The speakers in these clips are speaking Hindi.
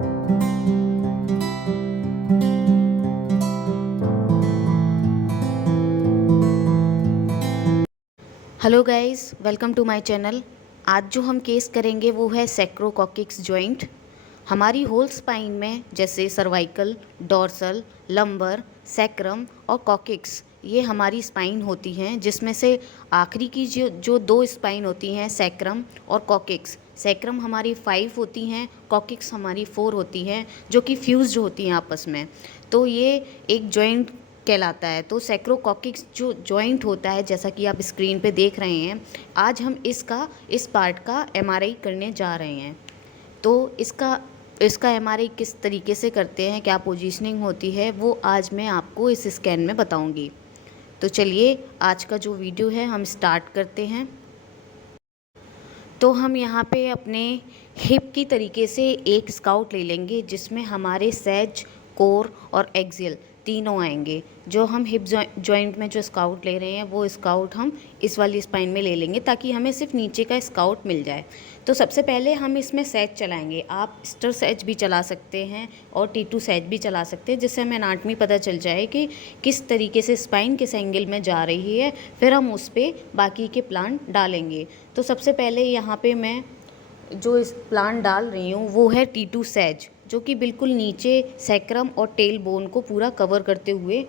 Hello guys, welcome to my channel. आज जो हम केस करेंगे वो है सैक्रोकॉकिक्स जॉइंट। हमारी होल स्पाइन में जैसे सर्वाइकल, डॉर्सल, लंबर, सैक्रम और कॉकिक्स, ये हमारी स्पाइन होती हैं, जिसमें से आखिरी की जो जो दो स्पाइन होती हैं सैक्रम और कॉकिक्स। सैक्रम हमारी 5 होती हैं, कॉकिक्स हमारी 4 होती हैं, जो कि फ्यूज्ड होती हैं आपस में। तो ये एक जॉइंट कहलाता है। तो सैक्रोकॉकिक्स जो जॉइंट होता है, जैसा कि आप स्क्रीन पे देख रहे हैं, आज हम इस पार्ट का एमआरआई करने जा रहे हैं। तो इसका इसका एमआरआई किस तरीके से करते हैं, क्या पोजीशनिंग होती है, वो आज मैं आपको इस स्कैन में बताऊंगी। तो चलिए आज का जो वीडियो है हम स्टार्ट करते हैं। तो हम यहाँ पे अपने हिप की तरीके से एक स्काउट ले लेंगे, जिसमें हमारे सैज, कोर और एक्सियल तीनों आएंगे। जो हम हिप जॉइंट में जो स्काउट ले रहे हैं वो स्काउट हम इस वाली स्पाइन में ले लेंगे, ताकि हमें सिर्फ नीचे का स्काउट मिल जाए। तो सबसे पहले हम इसमें सैज चलाएंगे। आप स्टर सैज भी चला सकते हैं और T2 सैज भी चला सकते हैं, जिससे हमें एनाटमी पता चल जाए कि किस तरीके से स्पाइन किस एंगल में जा रही है। फिर हम उस पर बाकी के प्लांट डालेंगे। तो सबसे पहले यहाँ पे मैं जो इस प्लांट डाल रही हूँ वो है T2 सैज, जो कि बिल्कुल नीचे सैक्रम और टेल बोन को पूरा कवर करते हुए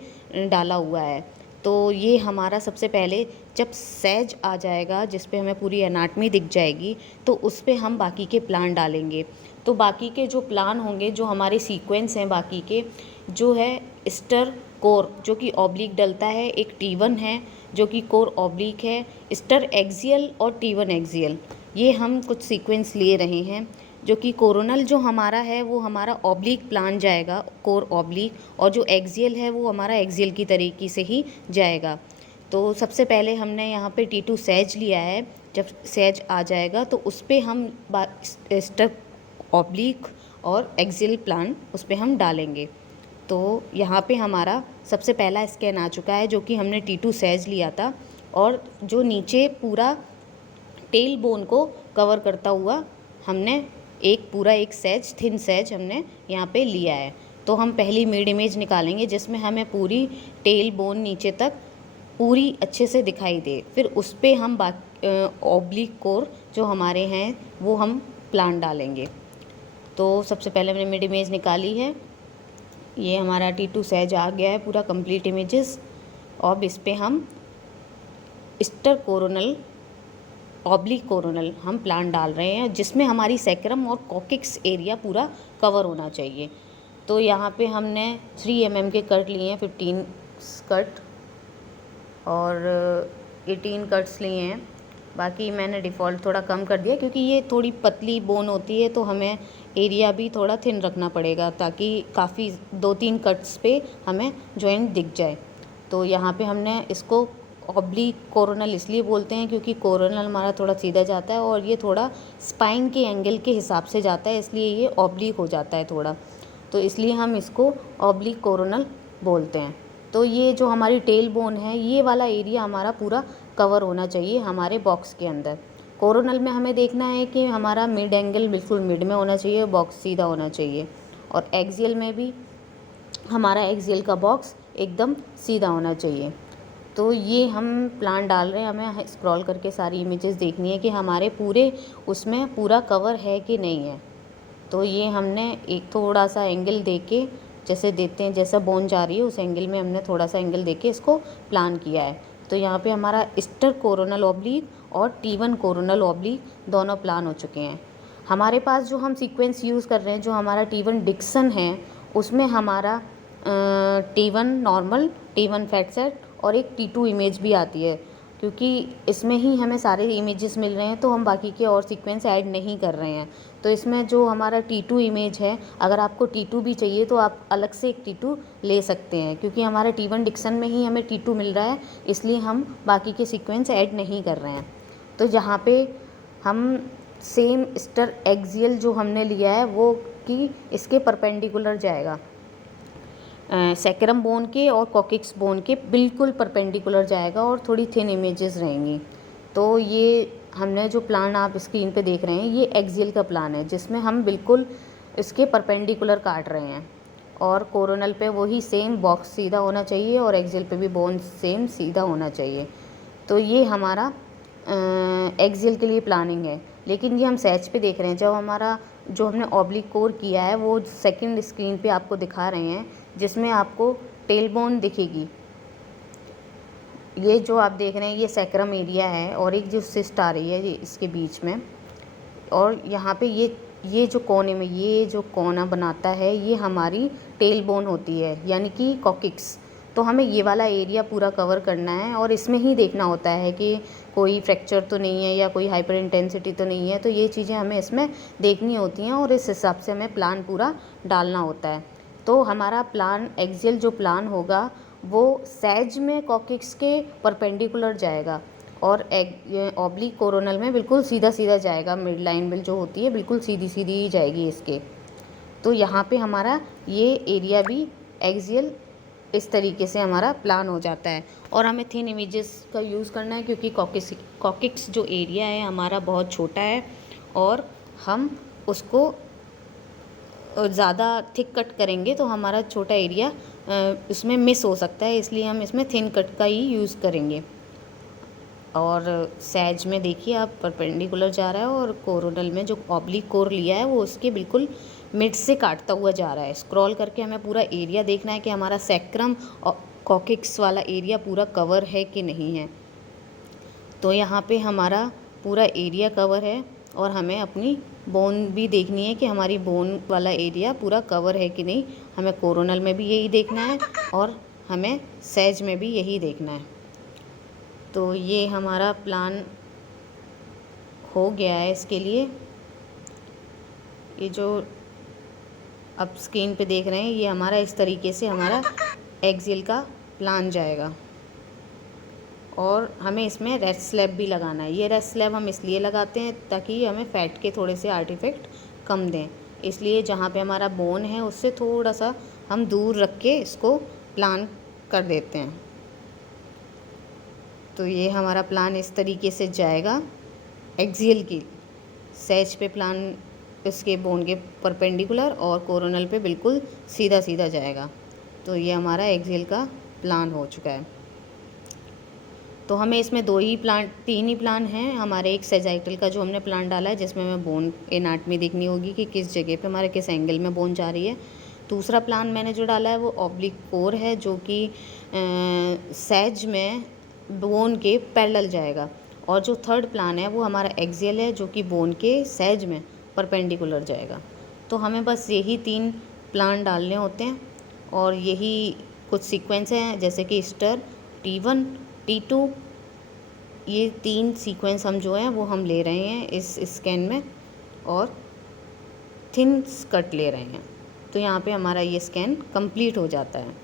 डाला हुआ है। तो ये हमारा सबसे पहले जब सैज आ जाएगा, जिस पे हमें पूरी एनाटमी दिख जाएगी, तो उस पे हम बाकी के प्लान डालेंगे। तो बाकी के जो प्लान होंगे, जो हमारे सीक्वेंस हैं बाकी के, जो है स्टर कोर जो कि ऑब्लिक डलता है, एक T1 है जो कि कोर ऑब्लिक है, स्टर एक्सियल और T1 एक्सियल, ये हम कुछ सीक्वेंस ले रहे हैं। जो कि कोरोनल जो हमारा है वो हमारा ऑब्लिक प्लान जाएगा, कोर ऑब्लिक, और जो एक्सियल है वो हमारा एक्सियल की तरीके से ही जाएगा। तो सबसे पहले हमने यहाँ पे T2 सैज लिया है। जब सैज आ जाएगा तो उस पर हम स्टर ऑब्लिक और एक्सियल प्लान उस पर हम डालेंगे। तो यहाँ पे हमारा सबसे पहला स्कैन आ चुका है, जो कि हमने T2 सैज लिया था, और जो नीचे पूरा टेल बोन को कवर करता हुआ हमने एक सैज, थिन सैज हमने यहाँ पे लिया है। तो हम पहली मिड इमेज निकालेंगे, जिसमें हमें पूरी टेल बोन नीचे तक पूरी अच्छे से दिखाई दे। फिर उस पर हम ऑब्लिक कोर जो हमारे हैं वो हम प्लान डालेंगे। तो सबसे पहले हमने मिड इमेज निकाली है। ये हमारा T2 सैज आ गया है पूरा कंप्लीट इमेजेस। अब इस पर हम स्टर कोरोनल, ऑब्लिक कोरोनल हम प्लान डाल रहे हैं, जिसमें हमारी सैक्रम और कॉकिक्स एरिया पूरा कवर होना चाहिए। तो यहाँ पे हमने 3 mm के कट लिए हैं, 15 कट और 18 कट्स लिए हैं। बाकी मैंने डिफ़ॉल्ट थोड़ा कम कर दिया, क्योंकि ये थोड़ी पतली बोन होती है, तो हमें एरिया भी थोड़ा थिन रखना पड़ेगा, ताकि काफ़ी 2-3 कट्स पे हमें जॉइंट दिख जाए। तो यहाँ पे हमने इसको ऑब्लिक कोरोनल इसलिए बोलते हैं क्योंकि कोरोनल हमारा थोड़ा सीधा जाता है और ये थोड़ा स्पाइन के एंगल के हिसाब से जाता है, इसलिए ये ऑब्लिक हो जाता है थोड़ा। तो इसलिए हम इसको ऑब्लिक कोरोनल बोलते हैं। तो ये जो हमारी टेल बोन है, ये वाला एरिया हमारा पूरा कवर होना चाहिए हमारे बॉक्स के अंदर। कोरोनल में हमें देखना है कि हमारा मिड एंगल बिल्कुल मिड में होना चाहिए, बॉक्स सीधा होना चाहिए। और एक्सियल में भी हमारा एक्सियल का बॉक्स एकदम सीधा होना चाहिए। तो ये हम प्लान डाल रहे हैं, हमें स्क्रॉल करके सारी इमेजेस देखनी है कि हमारे पूरे उसमें पूरा कवर है कि नहीं है। तो ये हमने एक थोड़ा सा एंगल दे के, जैसे देते हैं, जैसा बोन जा रही है उस एंगल में हमने थोड़ा सा एंगल दे के इसको प्लान किया है। तो यहाँ पे हमारा स्टर कोरोनल ऑब्लिक और T1 कोरोनल ऑब्लिक दोनों प्लान हो चुके हैं। हमारे पास जो हम सीक्वेंस यूज़ कर रहे हैं, जो हमारा T1 डिक्सन है, उसमें हमारा T1 normal, T1 fat set और एक T2 इमेज भी आती है। क्योंकि इसमें ही हमें सारे इमेजेस मिल रहे हैं, तो हम बाकी के और सीक्वेंस ऐड नहीं कर रहे हैं। तो इसमें जो हमारा T2 इमेज है, अगर आपको T2 भी चाहिए तो आप अलग से एक T2 ले सकते हैं, क्योंकि हमारा T1 डिक्सन में ही हमें T2 मिल रहा है, इसलिए हम बाकी के सीक्वेंस ऐड नहीं कर रहे हैं। तो यहाँ पे हम सेम स्टर एक्सियल जो हमने लिया है वो कि इसके परपेंडिकुलर जाएगा, सैक्रम बोन के और कॉकिक्स बोन के बिल्कुल परपेंडिकुलर जाएगा, और थोड़ी थिन इमेजेस रहेंगी। तो ये हमने जो प्लान आप स्क्रीन पे देख रहे हैं, ये एक्सियल का प्लान है, जिसमें हम बिल्कुल इसके परपेंडिकुलर काट रहे हैं, और कोरोनल पे वही सेम बॉक्स सीधा होना चाहिए और एक्सियल पे भी बोन सेम सीधा होना चाहिए। तो ये हमारा एक्सियल के लिए प्लानिंग है। लेकिन ये हम सैच पे देख रहे हैं, जब हमारा जो हमने ऑब्लिक कोर किया है वो सेकंड स्क्रीन पे आपको दिखा रहे हैं, जिसमें आपको टेल बोन दिखेगी। ये जो आप देख रहे हैं ये सैक्रम एरिया है, और एक जो सिस्ट आ रही है ये इसके बीच में, और यहाँ पे ये जो कोने में ये जो कोना बनाता है ये हमारी टेल बोन होती है, यानी कि कॉकिक्स। तो हमें ये वाला एरिया पूरा कवर करना है, और इसमें ही देखना होता है कि कोई फ्रैक्चर तो नहीं है या कोई हाइपर इंटेंसिटी तो नहीं है। तो ये चीज़ें हमें इसमें देखनी होती हैं, और इस हिसाब से हमें प्लान पूरा डालना होता है। तो हमारा प्लान एक्सियल जो प्लान होगा वो सैज में कॉकिक्स के परपेंडिकुलर जाएगा, और ऑब्लिक कोरोनल में बिल्कुल सीधा सीधा जाएगा। मिड लाइन बिल जो होती है बिल्कुल सीधी सीधी ही जाएगी इसके। तो यहाँ पे हमारा ये एरिया भी एक्सियल इस तरीके से हमारा प्लान हो जाता है। और हमें थिन इमेजेस का यूज़ करना है, क्योंकि कॉकिक्स जो एरिया है हमारा बहुत छोटा है, और हम उसको ज़्यादा थिक कट करेंगे तो हमारा छोटा एरिया उसमें मिस हो सकता है, इसलिए हम इसमें थिन कट का ही यूज़ करेंगे। और सैज में देखिए आप परपेंडिकुलर जा रहा है, और कोरोनल में जो ऑब्लिक कोर लिया है वो उसके बिल्कुल मिड से काटता हुआ जा रहा है। स्क्रॉल करके हमें पूरा एरिया देखना है कि हमारा सैक्रम और कॉकिक्स वाला एरिया पूरा कवर है कि नहीं है। तो यहाँ पे हमारा पूरा एरिया कवर है, और हमें अपनी बोन भी देखनी है कि हमारी बोन वाला एरिया पूरा कवर है कि नहीं। हमें कोरोनल में भी यही देखना है, और हमें सैज में भी यही देखना है। तो ये हमारा प्लान हो गया है इसके लिए। ये जो अब स्क्रीन पे देख रहे हैं ये हमारा इस तरीके से हमारा एक्सियल का प्लान जाएगा, और हमें इसमें रेस्ट स्लैब भी लगाना है। ये रेस्ट स्लैब हम इसलिए लगाते हैं ताकि हमें फ़ैट के थोड़े से आर्टिफैक्ट कम दें, इसलिए जहाँ पे हमारा बोन है उससे थोड़ा सा हम दूर रख के इसको प्लान कर देते हैं। तो ये हमारा प्लान इस तरीके से जाएगा एक्सियल की। सैज पे प्लान इसके बोन के परपेंडिकुलर, और कोरोनल पे बिल्कुल सीधा सीधा जाएगा। तो ये हमारा एक्सियल का प्लान हो चुका है। तो हमें इसमें तीन ही प्लान हैं हमारे। एक सेजाइटल का जो हमने प्लान डाला है, जिसमें हमें बोन एनाटमी देखनी होगी कि किस जगह पे हमारे किस एंगल में बोन जा रही है। दूसरा प्लान मैंने जो डाला है वो ऑब्लिक कोर है, जो कि सैज में बोन के पैरेलल जाएगा। और जो थर्ड प्लान है वो हमारा एक्सियल है, जो कि बोन के सैज में परपेंडिकुलर जाएगा। तो हमें बस यही 3 प्लान डालने होते हैं, और यही कुछ सीक्वेंस हैं, जैसे कि स्टर, T1, T2। ये 3 सीक्वेंस हम जो हैं वो हम ले रहे हैं इस स्कैन में, और थिन कट ले रहे हैं। तो यहाँ पे हमारा ये स्कैन कंप्लीट हो जाता है।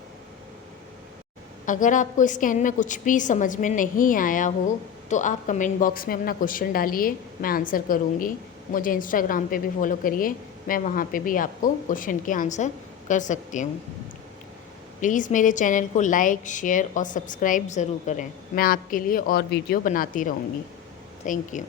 अगर आपको स्कैन में कुछ भी समझ में नहीं आया हो तो आप कमेंट बॉक्स में अपना क्वेश्चन डालिए, मैं आंसर करूँगी। मुझे इंस्टाग्राम पे भी फॉलो करिए, मैं वहाँ पे भी आपको क्वेश्चन के आंसर कर सकती हूँ। प्लीज़ मेरे चैनल को लाइक, शेयर और सब्सक्राइब ज़रूर करें। मैं आपके लिए और वीडियो बनाती रहूँगी। Thank you.